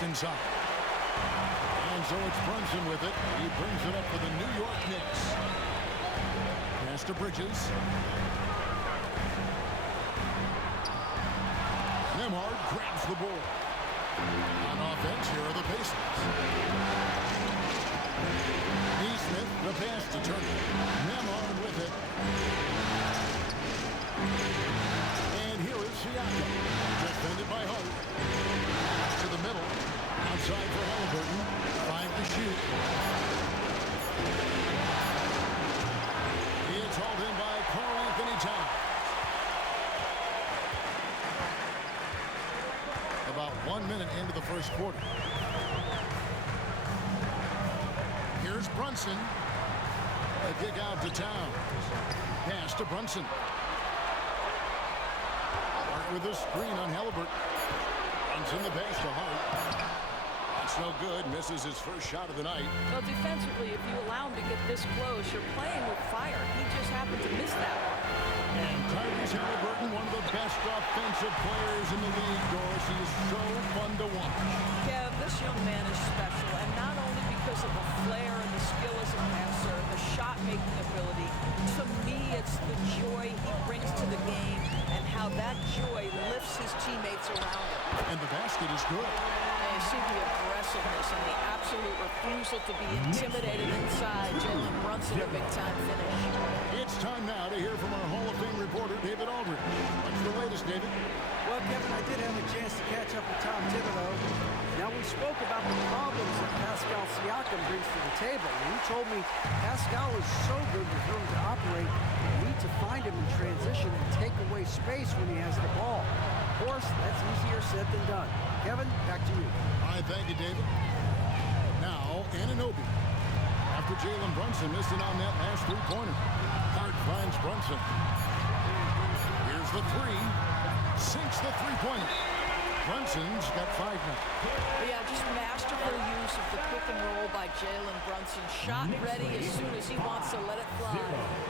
Passed inside. And so it's Brunson with it. He brings it up for the New York Knicks. Pass to Bridges. Nembhard grabs the ball. On offense, here are the Pacers. Neesmith, the pass to Turner. Nembhard with it. And here is Siakam. Defended by Hart. To the middle. Outside for Halliburton. 5 to shoot. It's hauled in by Karl-Anthony Towns. About 1 minute into the first quarter. Here's Brunson. A kick out to Towns. Pass to Brunson. Hart with a screen on Halliburton. Brunson the pass to Hart. That's no good. Misses his first shot of the night. Well, defensively, if you allow him to get this close, you're playing with fire. He just happened to miss that one. And Tyrese Halliburton, one of the best offensive players in the league, Doris. He is so fun to watch. Yeah, this young man is special, and not only because of the flair and the skill as a passer, the shot-making ability. To me, it's the joy he brings to the game and how that joy lifts his teammates around him. And the basket is good. And you see the aggressiveness and the absolute refusal to be intimidated inside. Jalen Brunson, a big-time finish. It's time now to hear from our Hall of Fame reporter, David Aldridge. What's the latest, David? Well, Kevin, I did have a chance to catch up with Tom Thibodeau. Now, we spoke about the problems that Pascal Siakam brings to the table, and he told me Pascal is so good with room to operate, you need to find him in transition and take away space when he has the ball. Of course, that's easier said than done. Kevin, back to you. All right, thank you, David. Now, Anunoby. After Jalen Brunson missing on that last three-pointer. Hart finds Brunson. Here's the three. Sinks the three-pointer. Brunson's got 5 now. Yeah, just masterful use of the pick and roll by Jalen Brunson. Shot ready as soon as he wants to let it fly.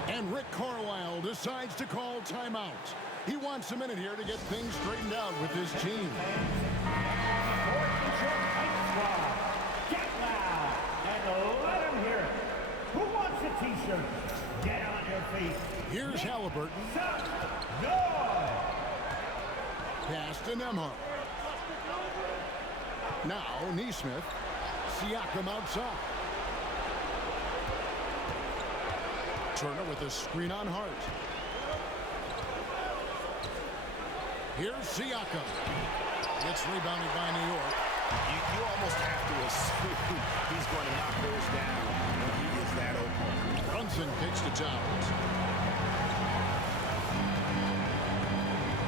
And Rick Carlisle decides to call timeout. He wants a minute here to get things straightened out with his team. Get loud and let him hear it. Who wants a t-shirt? Get on your feet. Here's Halliburton. Pass to Nembhard. Now Neesmith. Siakam outside. Turner with a screen on Hart. Here's Siakam. Gets rebounded by New York. You almost have to assume he's going to knock those down when he is that open. Brunson kicks to Towns.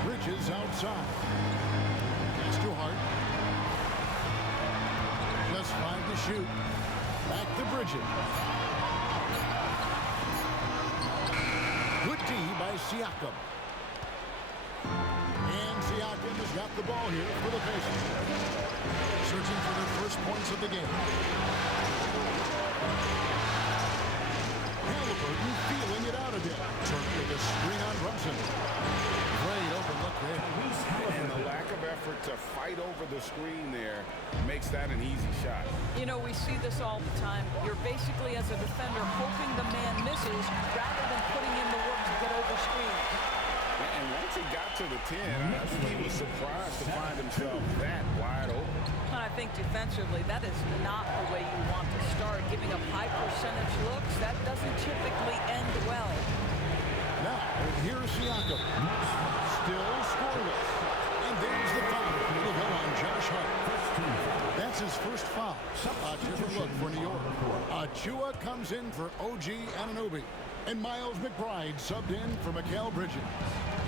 Bridges outside. Pass to Hart. Just 5 to shoot. Back to Bridges. Good D by Siakam. And Siakam has got the ball here for the Pacers. Searching for their first points of the game. Halliburton feeling it out again. Turner with a screen on Brunson. Great open look there. And the lack of effort to fight over the screen there makes that an easy shot. You know, we see this all the time. You're basically, as a defender, hoping the man misses rather than putting in the work to get over screens. And once he got to the 10, I think he was surprised to find himself that wide open. And I think defensively, that is not the way you want to start. Giving up high percentage looks, that doesn't typically end well. Now, here's Siakam. Still scoreless. And there's the foul. It'll go on Josh Hart. That's his first foul. A different look for New York. Achua comes in for OG Anunoby. And Miles McBride subbed in for Mikal Bridges.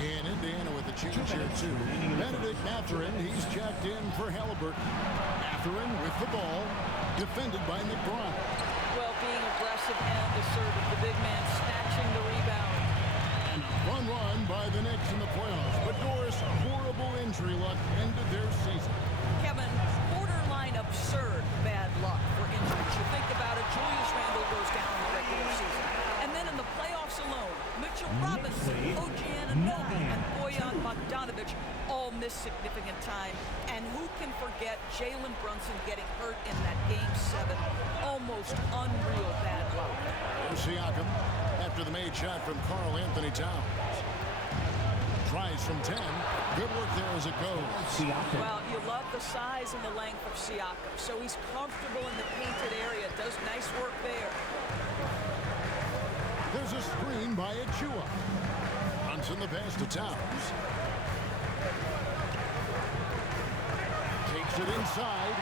In Indiana with a change here, too. Benedict Mathurin, he's checked in for Halliburton. Mathurin with the ball, defended by McBride. Well, being aggressive and assertive, the big man snatching the rebound. And a fun run by the Knicks in the playoffs. But Doris, horrible injury luck ended their season. Kevin, borderline absurd bad luck for injuries. You think about it, Julius Randle goes down in the regular season. And then in the playoffs alone, Mitchell Robinson, OG Anunoby, and Bojan Bogdanovic all miss significant time. And who can forget Jalen Brunson getting hurt in that Game 7? Almost unreal bad luck. Siakam after the made shot from Karl Anthony Towns. Tries from 10. Good work there as it goes. Well, you love the size and the length of Siakam. So he's comfortable in the painted area. Does nice work there. There's a screen by Achua. Brunson the pass to Towns. Takes it inside,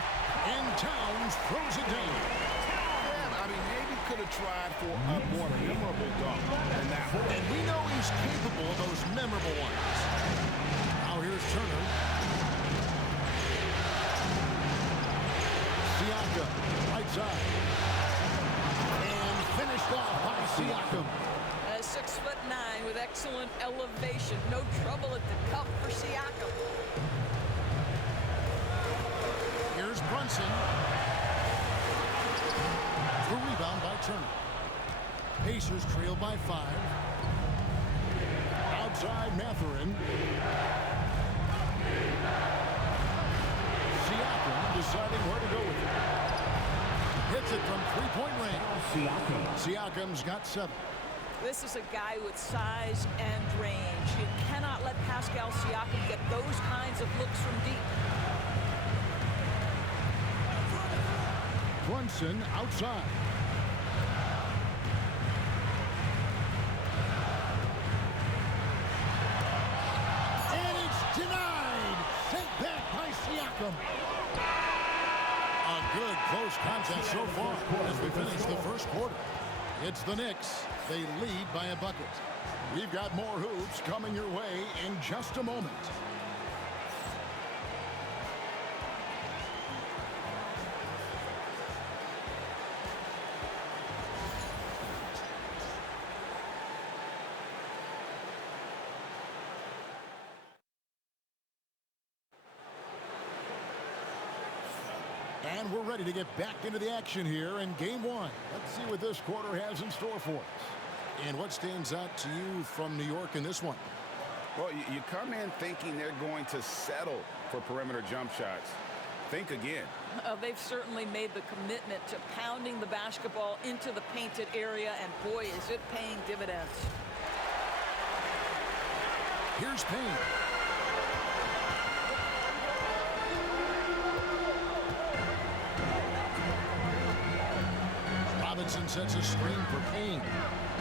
and Towns throws it down. I mean, maybe could have tried for a more memorable dunk than that one. And we know he's capable of those memorable ones. Now here's Turner. Siakam, right side. And finished off by Siakam. 6'9" with excellent elevation. No trouble at the cup for Siakam. Here's Brunson. The rebound by Turner. Pacers trail by 5. Outside Mathurin. Siakam deciding where to go with it. Hits it from three-point range. Siakam's got 7. This is a guy with size and range. You cannot let Pascal Siakam get those kinds of looks from deep. Brunson outside. And it's denied. Sent back by Siakam. A good close contest so far as we finish the first quarter. It's the Knicks. They lead by a bucket. We've got more hoops coming your way in just a moment. And we're ready to get back into the action here in Game 1. Let's see what this quarter has in store for us. And what stands out to you from New York in this one? Well, you come in thinking they're going to settle for perimeter jump shots. Think again. They've certainly made the commitment to pounding the basketball into the painted area, and boy, is it paying dividends. Here's Payne. Robinson sets a screen for Payne.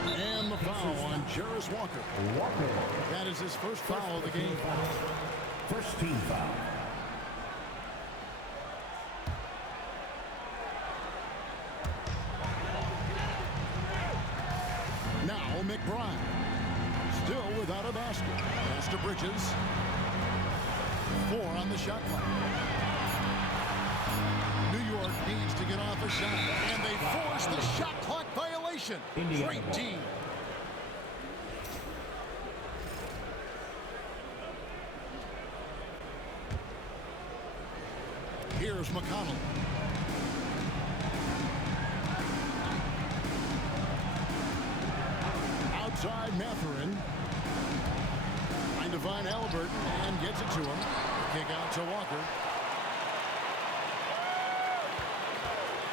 And the foul on Jarris Walker. That is his first foul of the game. First team foul. Now McBride. Still without a basket. Pass to Bridges. 4 on the shot clock. New York needs to get off a shot, and they force the shot clock violation. Great D. Here's McConnell. Outside Mathurin. Trying to find Halliburton and gets it to him. Kick out to Walker.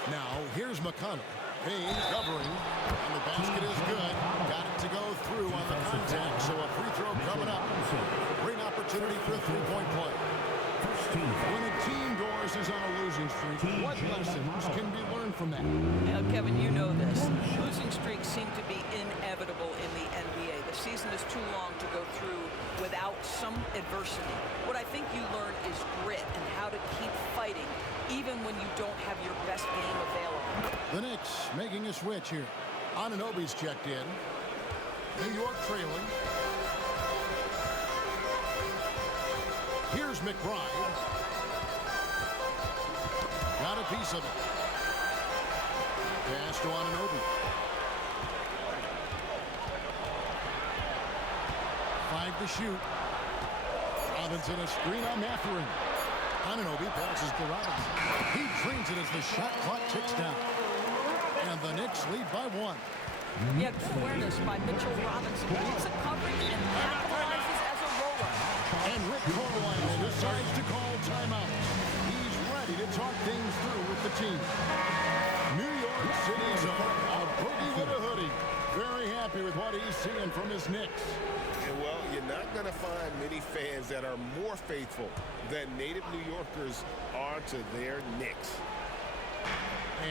Now, here's McConnell. Payne covering, and the basket is good. Got it to go through on the contact, so a free throw coming up. Great opportunity for a three-point play. When a team doors is on a losing streak, what lessons can be learned from that? Now, Kevin, you know this. Losing streaks seem to be inevitable in the NBA. The season is too long to go through without some adversity. What I think you learn is grit and how to keep fighting even when you don't have your best game available. The Knicks making a switch here. Anunoby's checked in. New York trailing. Here's McBride. Got a piece of it. Pass to Anunoby. 5 to shoot. Robinson a screen on Mathurin. Anunoby passes to Robinson. He drains it as the shot clock ticks down. And the Knicks lead by 1. Yeah, good awareness by Mitchell Robinson. Reads the coverage and capitalizes as a roller. And Rick Carlisle decides to call timeout. He's ready to talk things through with the team. New York City's a boogie with a hoodie. Very happy with what he's seeing from his Knicks. And well, you're not going to find many fans that are more faithful than native New Yorkers are to their Knicks.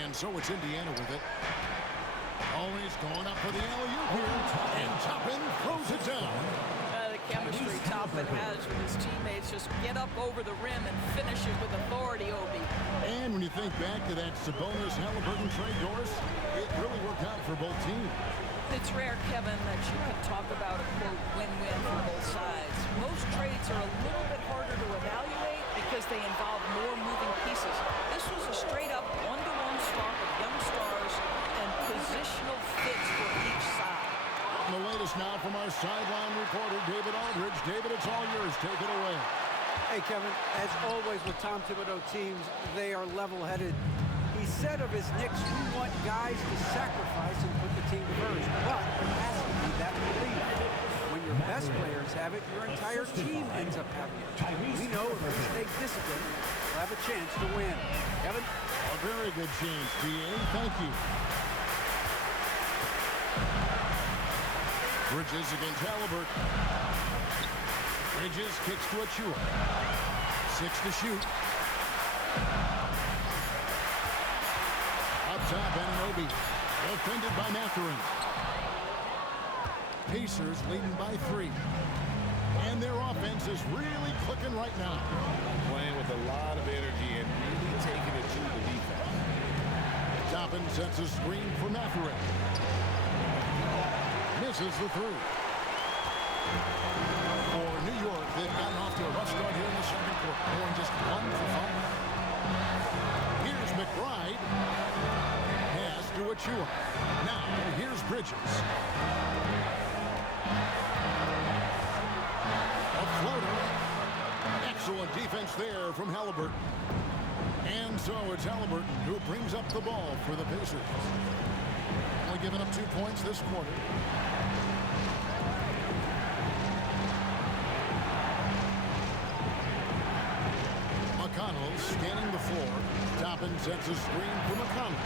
And so it's Indiana with it. Always going up for the alley-oop here. And Toppin throws it down. The chemistry Toppin has with his teammates. Just get up over the rim and finish it with authority, Obi. And when you think back to that Sabonis-Halliburton trade, Doris, it really worked out for both teams. It's rare, Kevin, that you can talk about a, quote, win-win for both sides. Most trades are a little bit harder to evaluate because they involve more moving pieces. This was a straight-up one-to-one swap of young stars and positional fits for each side. And the latest now from our sideline reporter, David Aldridge. David, it's all yours. Take it away. Hey, Kevin, as always with Tom Thibodeau teams, they are level-headed. He said of his Knicks, we want guys to sacrifice and put the team first, but it has to be that belief. When your best players have it, your entire team ends up having it. We know if we stay disciplined, we'll have a chance to win. Kevin? A very good chance, D.A. Thank you. Bridges against Halliburton. Bridges kicks to Achua. 6 to shoot. Up top, Anunoby. Defended by Mathurin. Pacers leading by 3. And their offense is really clicking right now. Playing with a lot of energy and really taking it to the defense. Toppin sets a screen for Mathurin. Misses the 3. For New York, they've gotten off to a rough start here in the second quarter, going just 1 for 5. Here's McBride. Pass to Achua. Now, here's Bridges. A floater. Excellent defense there from Halliburton. And so it's Halliburton who brings up the ball for the Pacers. Only giving up 2 points this quarter. McConnell scanning the floor. Toppin sets a screen for McConnell.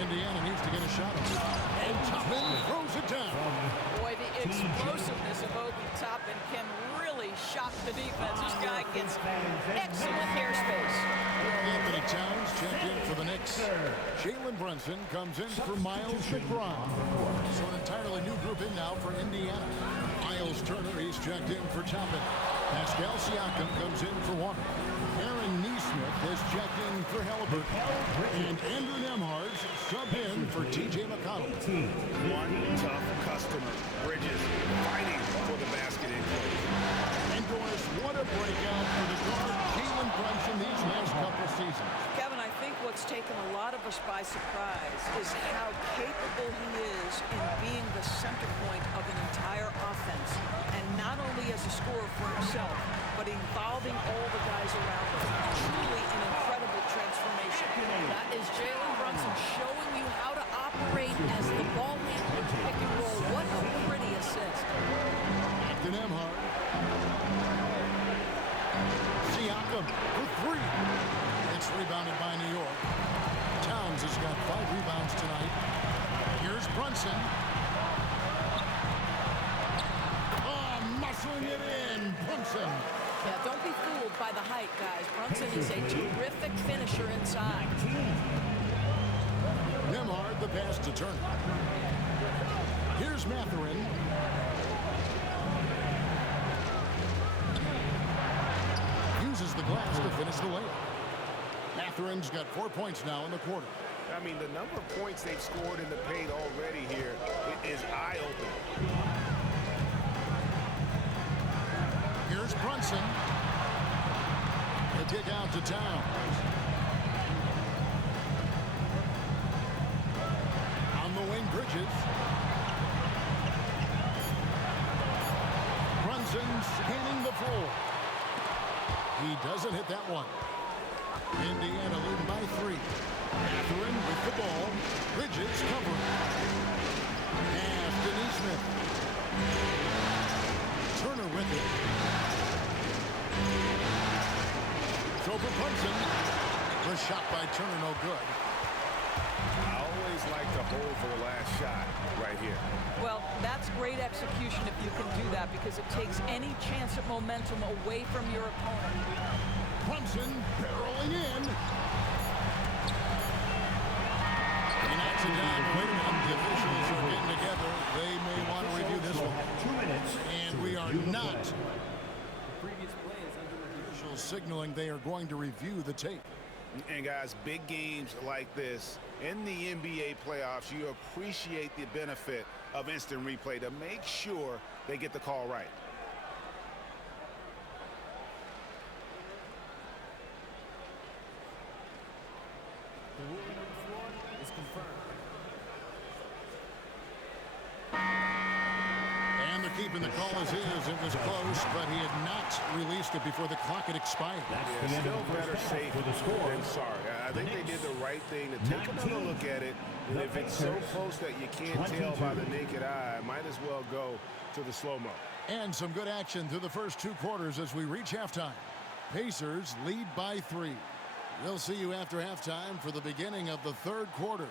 Indiana needs to get a shot on it. And Toppin throws it down. Boy, the explosiveness of Obi Toppin can really shock the defense. This guy gets excellent airspace. Anthony Towns checked in for the Knicks. Jalen Brunson comes in for Miles McBride. So an entirely new group in now for Indiana. Miles Turner, he's checked in for Toppin. Pascal Siakam comes in for Walker. Aaron Neesmith has checked in for Halliburton. And Andrew Nembhard subbed in for T.J. McConnell. One tough customer. Bridges fighting for the basket in close. And Doris, what a breakout for the guard Jalen Brunson these last couple seasons. Kevin, I think what's taken a lot of us by surprise is how capable he is in being the center point of an entire offense. And not only as a scorer for himself, but involving all the guys around him. Truly an incredible transformation. That is Jalen Brunson showing you how to operate as the ball handler pick and roll. What a pretty assist. Back to Nembhard. Siakam for 3. It's rebounded by New York. Towns has got 5 rebounds tonight. Here's Brunson. Oh, muscling it in. Brunson. Yeah, don't be fooled by the height, guys. Brunson is a terrific finisher inside. Nembhard the pass to Turner. Here's Mathurin. Uses the glass to finish the layup. Mathurin's got 4 points now in the quarter. I mean, the number of points they've scored in the paint already here is eye-opening. Here's Brunson. The kick out to Towns. On the wing, Bridges. Brunson scanning the floor. He doesn't hit that one. Indiana leading by 3. Mathurin with the ball. Bridges covering. Pass to Neesmith. Turner with it. shot by Turner, no good. I always like to hold for the last shot right here. Well, that's great execution if you can do that, because it takes any chance at momentum away from your opponent. Brunson barreling in. He knocks it down. Wait a minute. The officials are getting together. They may want to review this one. 2 minutes. And we are not. The previous play is under review. Officials signaling they are going to review the tape. And guys, big games like this in the NBA playoffs, you appreciate the benefit of instant replay to make sure they get the call right. The ruling on the floor is confirmed. And they're keeping the call as is. It was close, but he had not released it before the clock had expired. That's Yeah, the end still of the better first half safe for the score. than sorry. I think they did the right thing to take another look at it. And if it's so close that you can't tell by the naked eye, might as well go to the slow-mo. And some good action through the first 2 quarters as we reach halftime. Pacers lead by 3. We'll see you after halftime for the beginning of the 3rd quarter.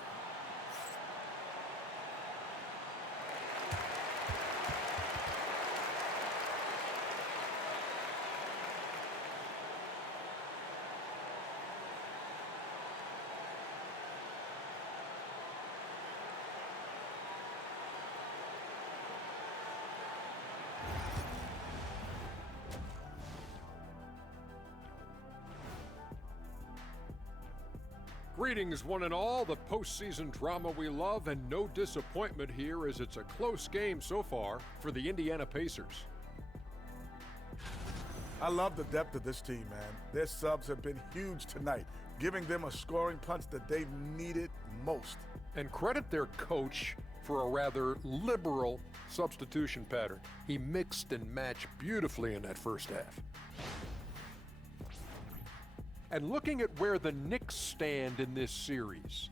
Greetings, one and all. The postseason drama we love, and no disappointment here as it's a close game so far for the Indiana Pacers. I love the depth of this team, man. Their subs have been huge tonight, giving them a scoring punch that they needed most. And credit their coach for a rather liberal substitution pattern. He mixed and matched beautifully in that first half. And looking at where the Knicks stand in this series,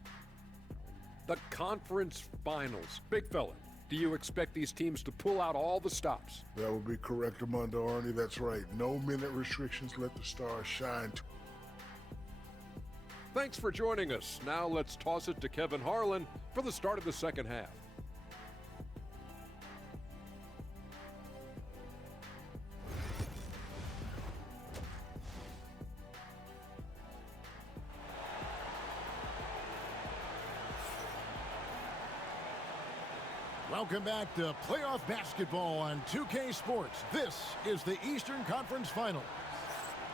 the conference finals. Big fella, do you expect these teams to pull out all the stops? That would be correct, Armando Arnie. That's right. No minute restrictions. Let the stars shine. Thanks for joining us. Now let's toss it to Kevin Harlan for the start of the second half. Welcome back to playoff basketball on 2K Sports. This is the Eastern Conference Finals.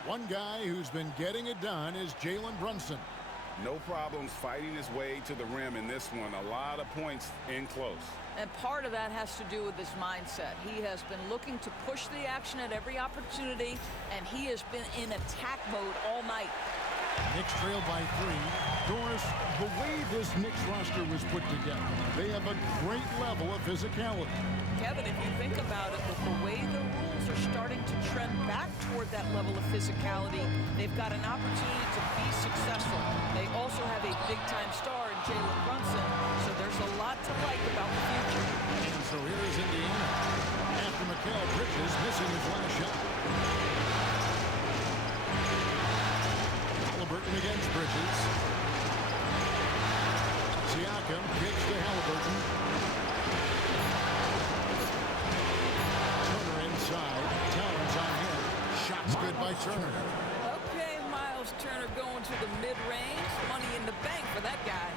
One guy who's been getting it done is Jalen Brunson. No problems fighting his way to the rim in this one. A lot of points in close. And part of that has to do with his mindset. He has been looking to push the action at every opportunity, and he has been in attack mode all night. Knicks trail by 3. Doris, the way this Knicks roster was put together, they have a great level of physicality. Kevin, if you think about it, with the way the rules are starting to trend back toward that level of physicality, they've got an opportunity to be successful. They also have a big-time star in Jalen Brunson, so there's a lot to like about the future. And so here is Indiana. After Mikal Bridges missing his last shot. Halliburton against Bridges. Siakam kicks to Halliburton. Turner inside. Towns on him. Shots good by Turner. Okay, Miles Turner going to the mid-range. Money in the bank for that guy.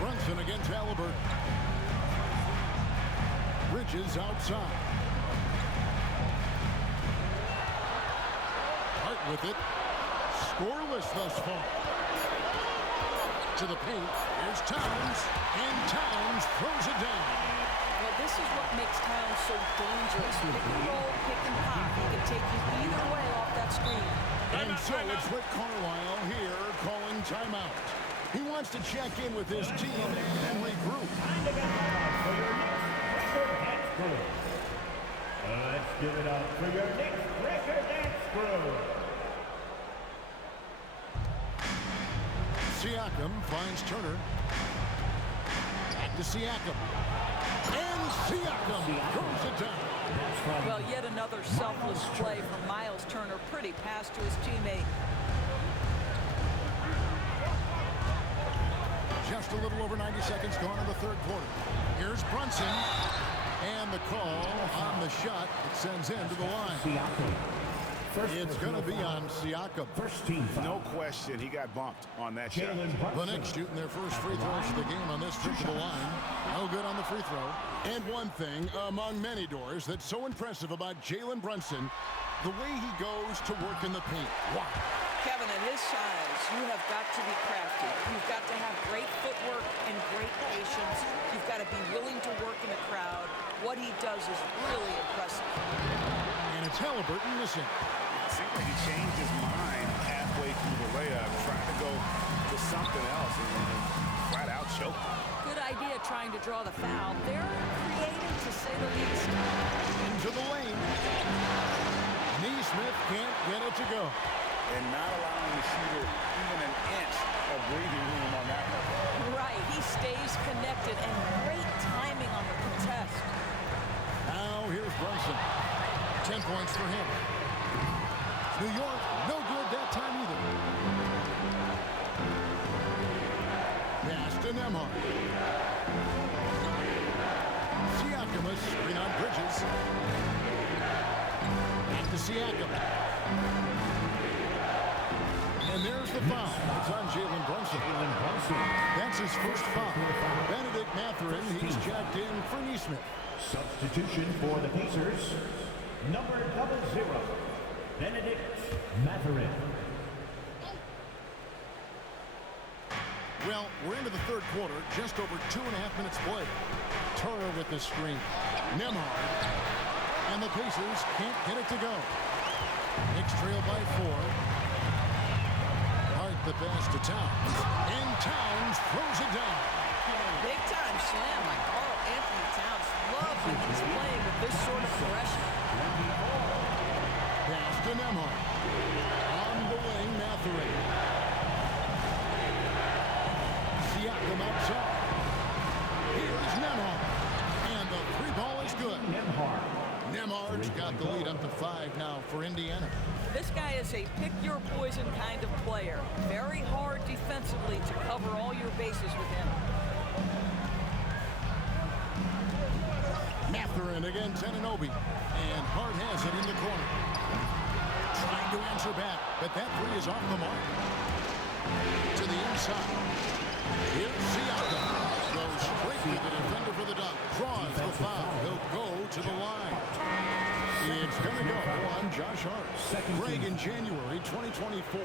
Brunson against Halliburton. Bridges outside. Hart with it. Scoreless thus far. To the paint. Here's Towns. And Towns throws it down. Well, this is what makes Towns so dangerous. Pick and roll, pick and pop. He can take you either way off that screen. And so it's Rick Carlisle here calling timeout. He wants to check in with his team and regroup. Time to get out for your next record dance crew. Let's give it up for your next record dance crew. Siakam finds Turner. Back to Siakam. And Siakam throws it down. Well, yet another selfless play from Miles Turner. Pretty pass to his teammate. Just a little over 90 seconds gone in the third quarter. Here's Brunson. And the call on the shot. It sends into the line. It's going to be on Siakam. First team foul. No question, he got bumped on that shot. The Knicks shooting their first free throws of the game on this trip to the line. No good on the free throw. And one thing among many doors that's so impressive about Jalen Brunson, the way he goes to work in the paint. Wow. Kevin, at his size, you have got to be crafty. You've got to have great footwork and great patience. You've got to be willing to work in a crowd. What he does is really impressive. And it's Halliburton missing. It seemed like he changed his mind halfway through the layup, trying to go to something else, and flat out choked. Good idea trying to draw the foul. They're creative, to say the least. Into the lane. Neesmith can't get it to go. And not allowing the shooter even an inch of breathing room on that one. Right, he stays connected, and great timing on the contest. Now here's Brunson. 10 points for him. New York, no good that time either. Pass to Nembhard. Siakam, a screen on Bridges. Back to Siakam. And there's the foul. It's on Jalen Brunson. That's his first foul. Benedict Mathurin, he's checked in for Neesmith. Substitution for the Pacers, number 00, Benedict Mathurin. Well, we're into the third quarter, just over 2.5 minutes played. Turner with the screen. Nembhard. And the Pacers can't get it to go. Knicks trail by 4. Hart the pass to Towns. And Towns throws it down. Big time slam by Carl Anthony Towns. Love when he's playing with this sort of aggression. Pass to Nembhard. On the wing, Mathurin. Siakam outside. Here's Nembhard. And the three ball is good. Nembhard's got the lead up to 5 now for Indiana. This guy is a pick-your-poison kind of player. Very hard defensively to cover all your bases with him. Mathurin against Anunoby. And Hart has it in the corner. Trying to answer back, but that three is off the mark. To the inside. Here's Siakam. Goes straight to the defender for the dunk. Draws the foul. He'll go to the line. It's going to go on Josh Hart. Greg, in January 2024,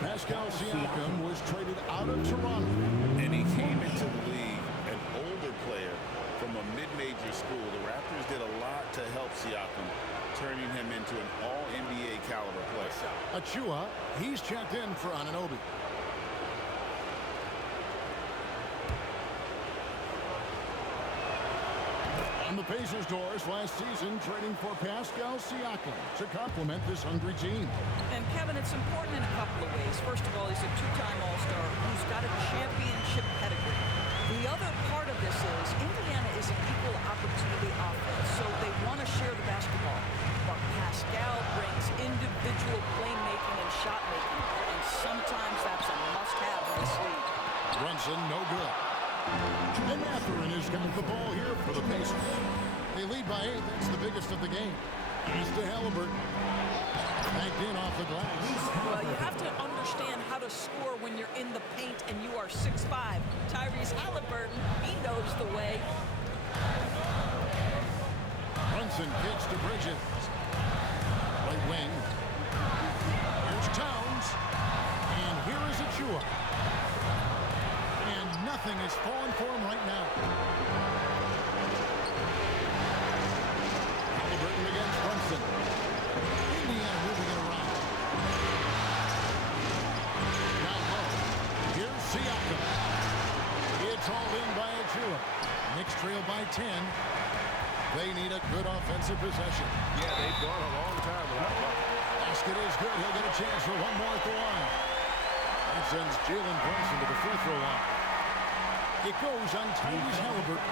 Pascal Siakam was traded out of Toronto. And he came into the league an older player from a mid-major school. The Raptors did a lot to help Siakam, turning him into an all-NBA caliber player. Achua, he's checked in for Anunoby. On the Pacers' doors last season, trading for Pascal Siakam to complement this hungry team. And Kevin, it's important in a couple of ways. First of all, he's a two-time All-Star who's got a championship pedigree. The other part of this is Indiana is an equal opportunity offense, so they want to share the basketball. But Pascal brings individual playmaking and shot making, and sometimes that's a must-have in this league. Brunson, no good. And Mathurin has got the ball here for the Pacers. They lead by 8. That's the biggest of the game. Pass to Halliburton. Banked in off the glass. Well, you have to understand how to score when you're in the paint and you are 6'5". Tyrese Halliburton, he knows the way. Brunson kicks to Bridges. Right wing. Here's Towns. And here is Achua. And nothing is falling for him right now. Halliburton against Brunson. Indiana moving it around. Down low. Here's Siakam. It's all in by Achua. Knicks trail by 10. They need a good offensive possession. Yeah, they've gone a long time without luck. Basket is good. He'll get a chance for one more at the line. That sends Jalen Brunson to the free throw line. It goes on Tyrese Halliburton.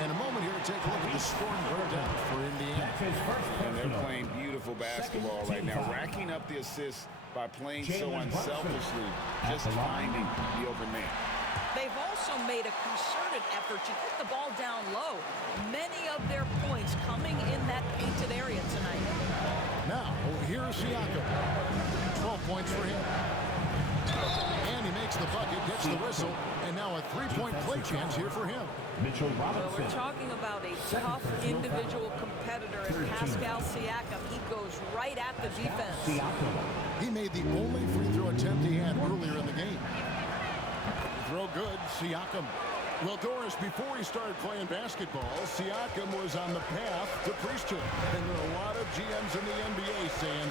And a moment here to take a look at the scoring breakdown for Indiana. And they're playing beautiful basketball right now, racking up the assists by playing so unselfishly, just finding the open man. They've also made a concerted effort to get the ball down low. Many of their points coming in that painted area tonight. Now, here's Siakam. 12 points for him. And he makes the bucket, gets the whistle, and now a three-point play chance here for him. Well, we're talking about a tough individual competitor in Pascal Siakam. He goes right at the defense. He made the only free throw attempt he had earlier in the game. Throw good, Siakam. Well, Doris, before he started playing basketball, Siakam was on the path to priesthood. And there are a lot of GMs in the NBA saying,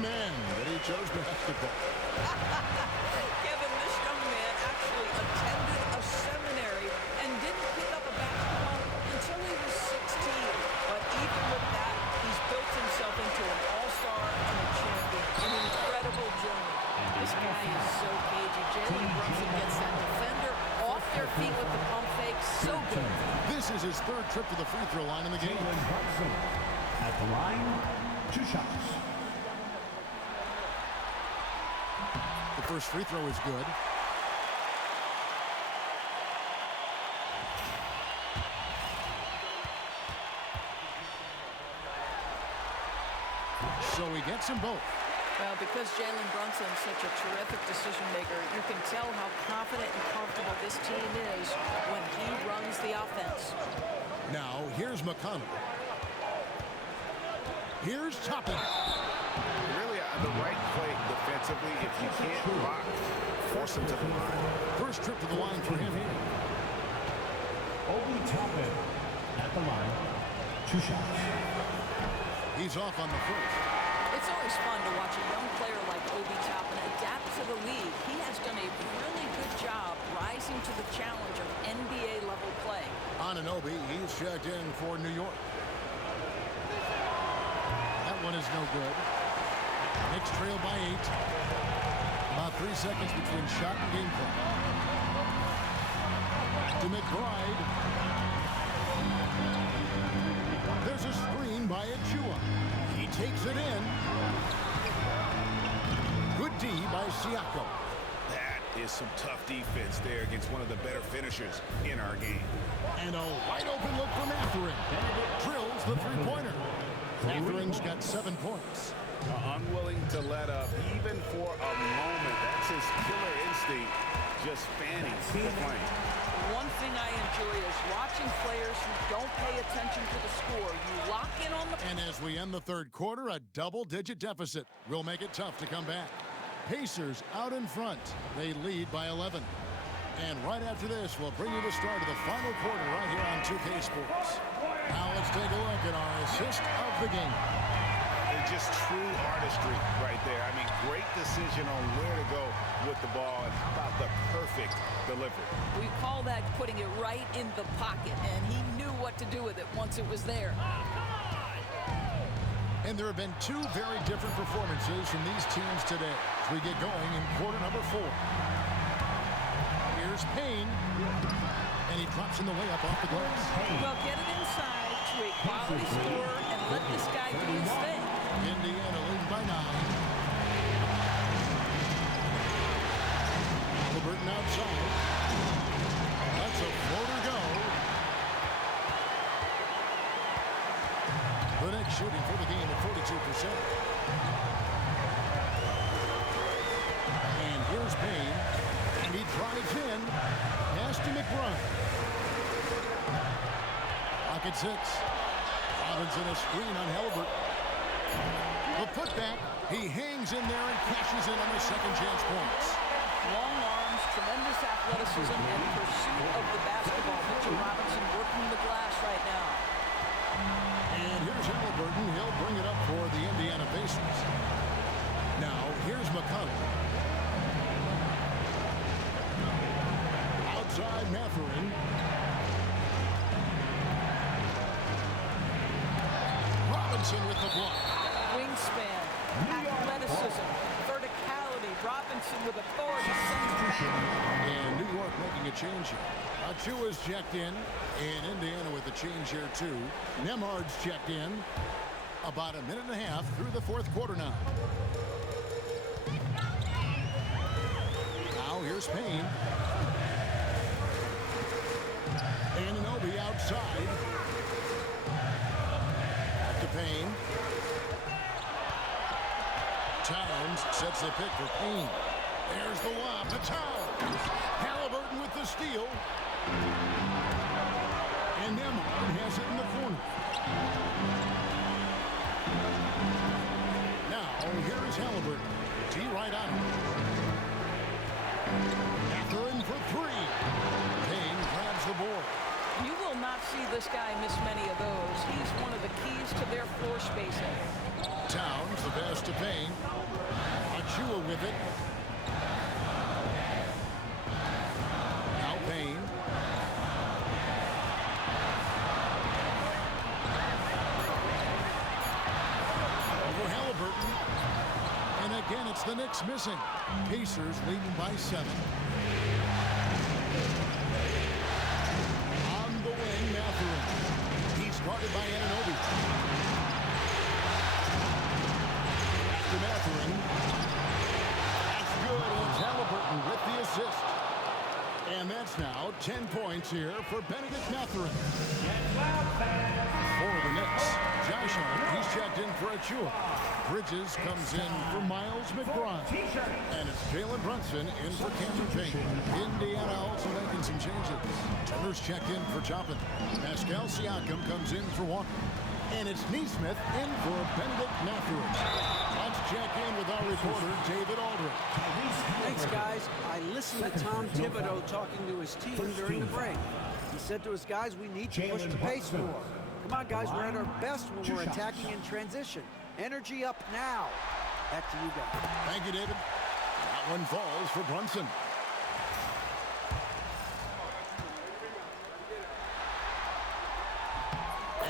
amen, that he chose basketball. Kevin, this young man actually attended a seminary and didn't pick up a basketball until he was 16. But even with that, he's built himself into an all-star and a champion. An incredible journey. This guy is so cagey. Jalen Brunson gets that defender off their feet with the pump fake. So good. This is his third trip to the free throw line in the game. At the line, 2 shots. The first free throw is good. So he gets them both. Well, because Jalen Brunson's such a terrific decision maker, you can tell how confident and comfortable this team is when he runs the offense. Now, here's McConnell. Here's Toppin. Really, the right play defensively, if you can't block, force him to the line. First trip to the line for him here. Obi Toppin at the line, 2 shots. He's off on the first. It's always fun to watch a young player like Obi Toppin adapt to the league. He has done a really good job rising to the challenge of NBA-level play. Anunoby, he's checked in for New York. That one is no good. Knicks trail by 8. About 3 seconds between shot and game clock. To McBride. There's a screen by Achua. He takes it in. Good D by Siakam. That is some tough defense there against one of the better finishers in our game. And a wide open look for Mathurin. Drills the three-pointer. Mathering's got 7 points. Unwilling to let up even for a moment. That's his killer instinct, just fanning the flame. One thing I enjoy is watching players who don't pay attention to the score. You lock in on the... And as we end the third quarter, a double-digit deficit will make it tough to come back. Pacers out in front. They lead by 11. And right after this, we'll bring you the start of the final quarter right here on 2K Sports. Now let's take a look at our assist of the game. It's just true artistry right there. I mean, great decision on where to go with the ball, and how about the perfect delivery? We call that putting it right in the pocket, and he knew what to do with it once it was there. And there have been 2 very different performances from these teams today as we get going in quarter number 4. Here's Payne, and he drops in the layup off the glass. Well, get it inside to a quality scorer and let this guy do his thing. Indiana leading by 9. Halliburton outside. That's a floater go. The Knicks shooting for the game at 42%. And here's Payne. And he drives in. Pass to McBride. Pocket 6. Robinson a screen on Halliburton. The putback. He hangs in there and cashes in on the second chance points. Long arms, tremendous athleticism, and pursuit of the basketball. Mitchell Robinson working the glass right now. And here's Halliburton. He'll bring it up for the Indiana Pacers. Now, here's McConnell. Outside Mathurin. Robinson with the block. Wingspan, athleticism, verticality. Robinson with authority sends it And New York making a change here. Achua's checked in, and Indiana with a change here too. Nemhard's checked in. About a minute and a half through the fourth quarter now. Now here's Payne. Anunoby outside. Back to Payne. Towns sets the pick for Payne. There's the lob to Towns. Halliburton with the steal. And Nemhard has it in the corner. Now, here is Halliburton. T right on him. Mathurin for three. Payne grabs the board. You will not see this guy miss many of those. He's one of the keys to their floor spacing. Towns, the pass to Payne. Achua with it. Now Payne. Over Halliburton. And again, it's the Knicks missing. Pacers leading by 7. On the wing, Mathurin. He's guarded by Anunoby. To Mathurin. That's good, and it's Halliburton with the assist. And that's now 10 points here for Benedict Mathurin. For the Knicks, Josh Hart, he's checked in for Achua. Bridges comes in for Miles McBride. And it's Jalen Brunson in for Cameron Payne. Indiana also making some changes. Turner's checked in for Toppin. Pascal Siakam comes in for Walker. And it's Neesmith in for Benedict Mathurin. Let's check in with our reporter, David Aldridge. Thanks, guys. I listened to Tom Thibodeau talking to his team during the break. He said to his guys, we need to push the pace more. Come on, guys, we're at our best when we're attacking in transition. Energy up now. Back to you guys. Thank you, David. That one falls for Brunson.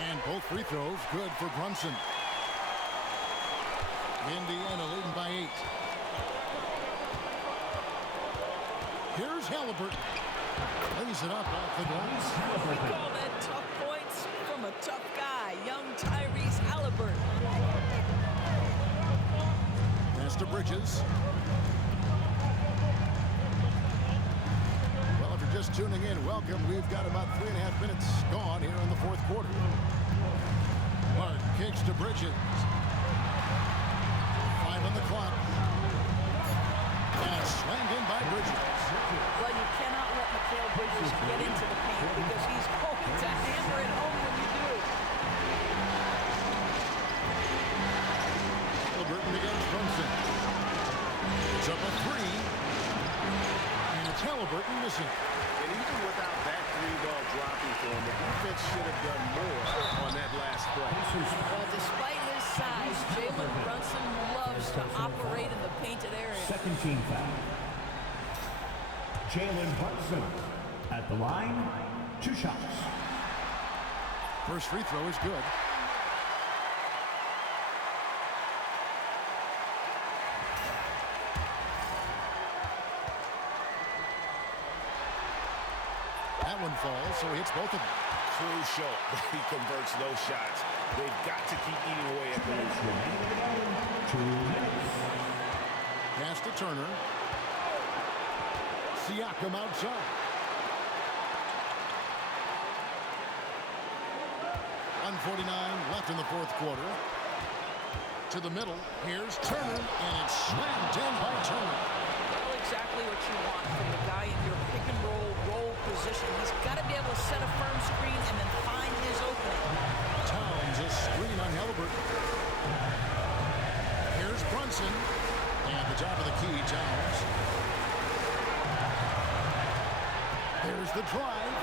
And both free throws good for Brunson. Indiana leading by 8. Here's Halliburton. Lays it up off the glass. We call that tough points from a tough guy, young Tyrese Halliburton. Pass to Bridges. Well, if you're just tuning in, welcome. We've got about 3.5 minutes gone here in the fourth quarter. Martin kicks to Bridges. 5 on the clock. And slammed in by Bridges. Well, you cannot let Mikal Bridges get into the paint because he's going to hammer it home when you do. Halliburton against Brunson. It's up a 3. And it's Halliburton missing. And even without that 3-ball dropping for him, the defense should have done more on that last play. Well, despite his size, Jalen Brunson loves to operate in the painted area. Second team foul. Jalen Brunson at the line, 2 shots. First free throw is good. That one falls, so he hits both of them. Crucial that he converts those shots. They've got to keep eating away at those. Pass to Turner. Siakam outside. 1:49 left in the fourth quarter. To the middle, here's Turner, and it's slammed in by Turner. Well, exactly what you want from the guy in your pick and roll position. He's got to be able to set a firm screen and then find his opening. Towns a screen on Halliburton. Here's Brunson, and the top of the key, Towns. There's the drive,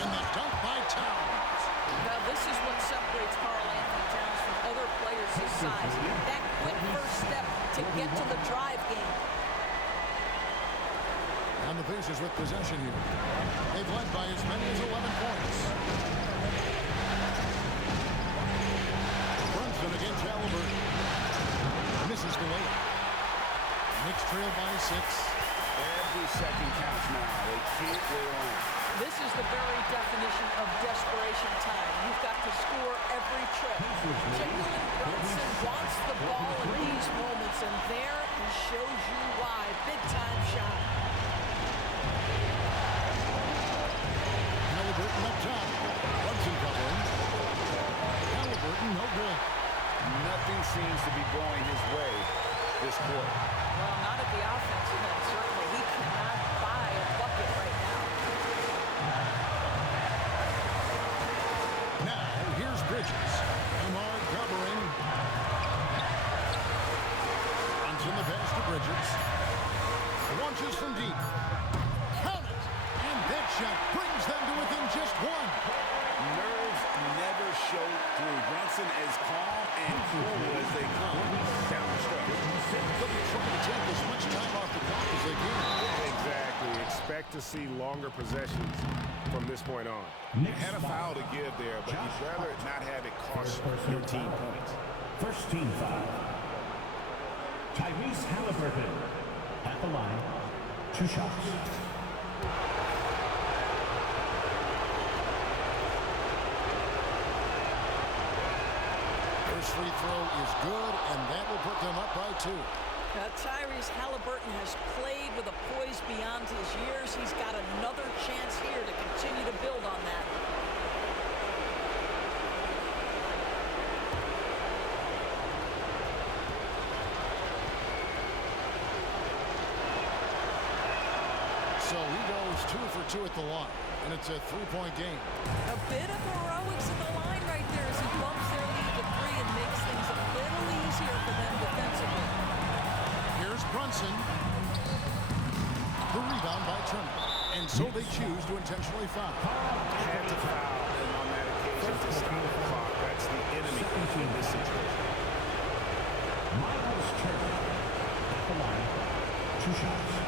and the dunk by Towns. Now, this is what separates Karl-Anthony Towns from other players his size. That quick first step to get to the drive game. And the Pacers with possession here. They've led by as many as 11 points. Brunson against Halliburton. Misses the layup. Knicks trail by 6. Every second counts now. They can't wait on. This is the very definition of desperation time. You've got to score every trip. Jalen Brunson wants the ball in these moments, and there he shows you why. Big-time shot. Halliburton up top. Brunson covering. Halliburton, no good. Nothing seems to be going his way this quarter. Well, not at the offensive end, certainly. He cannot buy a bucket right now. Now, here's Bridges. Amar covering. Runs in the pass to Bridges. Launches from deep. Count it! And that shot brings them to within just one. Nerves never show through. Brunson is calm and cool as they come down the stretch. They'll be trying to take as much time off the clock as they can. Exactly. Expect to see longer possessions from this point on. You had a foul to give there, but you'd rather not have it cost your team points. First team foul. Tyrese Halliburton at the line. 2 shots. First free throw is good, and that will put them up by 2. Tyrese Halliburton has played with a poise beyond his years. He's got another chance here to continue to build on that. So he goes 2 for 2 at the line, and it's a 3-point game. A bit of heroics in the line right there as he bumps their lead to 3 and makes things a little easier for them defensively. Here's Brunson. The rebound by Trinity. And so they choose to intentionally foul. Had to foul, and on that occasion to stop the clock. That's the enemy in this situation. Miles Turner at the line. 2 shots.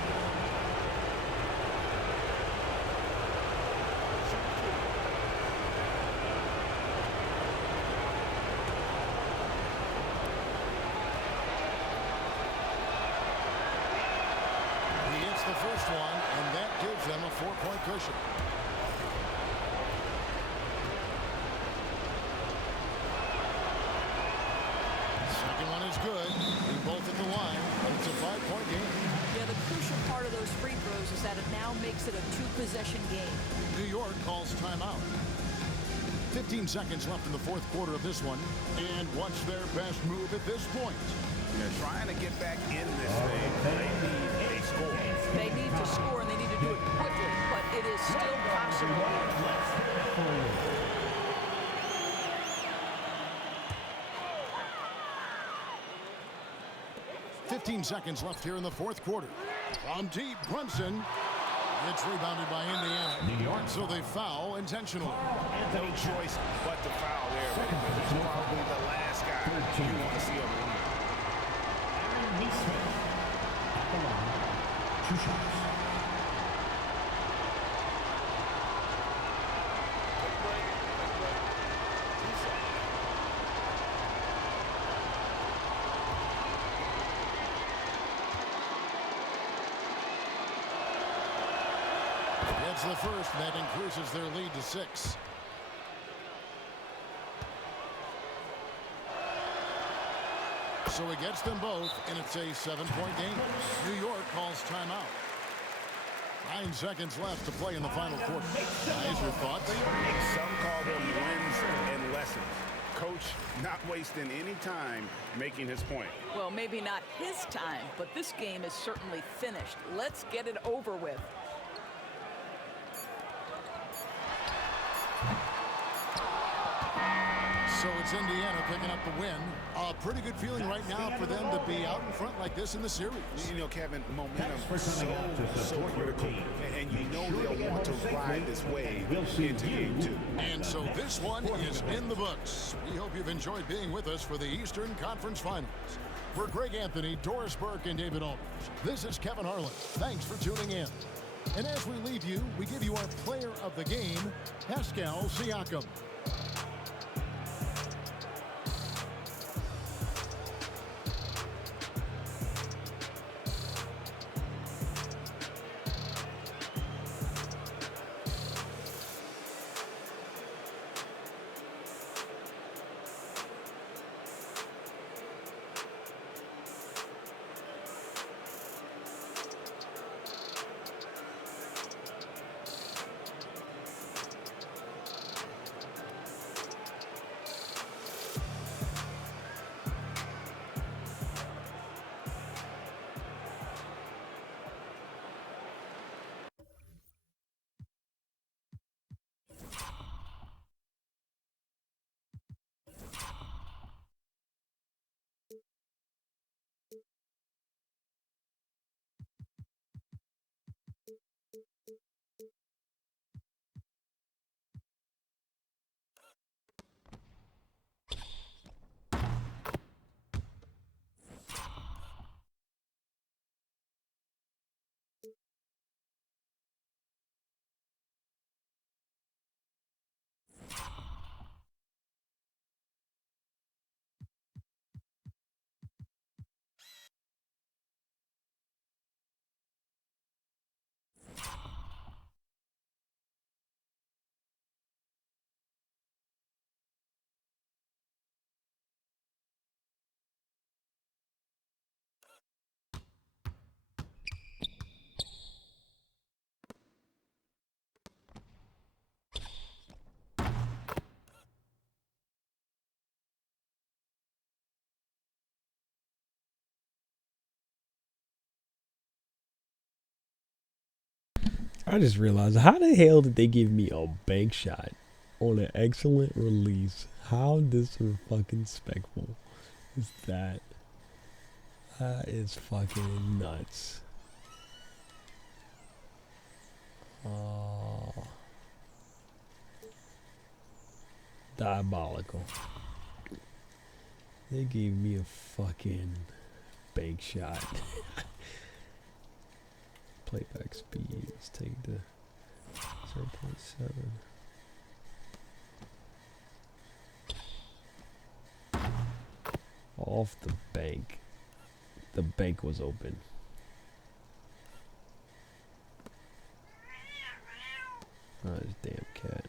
The first one, and that gives them a 4-point cushion. Second one is good. They both at the line, but it's a 5-point game. Yeah, the crucial part of those free throws is that it now makes it a 2-possession game. New York calls timeout. 15 seconds left in the fourth quarter of this one, and what's their best move at this point? They're trying to get back in this thing. They need a score. They need to score, and they need to do it quickly, but it is still possible. 15 seconds left here in the fourth quarter. From deep, Brunson. It's rebounded by Indiana. New York. So they foul intentionally. No choice but to foul there. This is probably the last guy you want to see on the line. Smith at the line. 2 shots. That's the first. That increases their lead to 6. So he gets them both, and it's a 7-point game. New York calls timeout. 9 seconds left to play in the final quarter. Guys, your thoughts? Some call them wins and lessons. Coach not wasting any time making his point. Well, maybe not his time, but this game is certainly finished. Let's get it over with. So it's Indiana picking up the win. A pretty good feeling right now for them to be out in front like this in the series. You know, Kevin, momentum is so critical. And you know they'll want to ride this wave into game 2. And so this one is in the books. We hope you've enjoyed being with us for the Eastern Conference Finals. For Greg Anthony, Doris Burke, and David Aldridge, this is Kevin Harlan. Thanks for tuning in. And as we leave you, we give you our player of the game, Pascal Siakam. I just realized, how the hell did they give me a bank shot on an excellent release? How disrespectful is that? That is fucking nuts. Diabolical. They gave me a fucking bank shot. Playback speed, let's take the 0.7. Off the bank. The bank was open. Oh, this damn cat.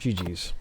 GG's.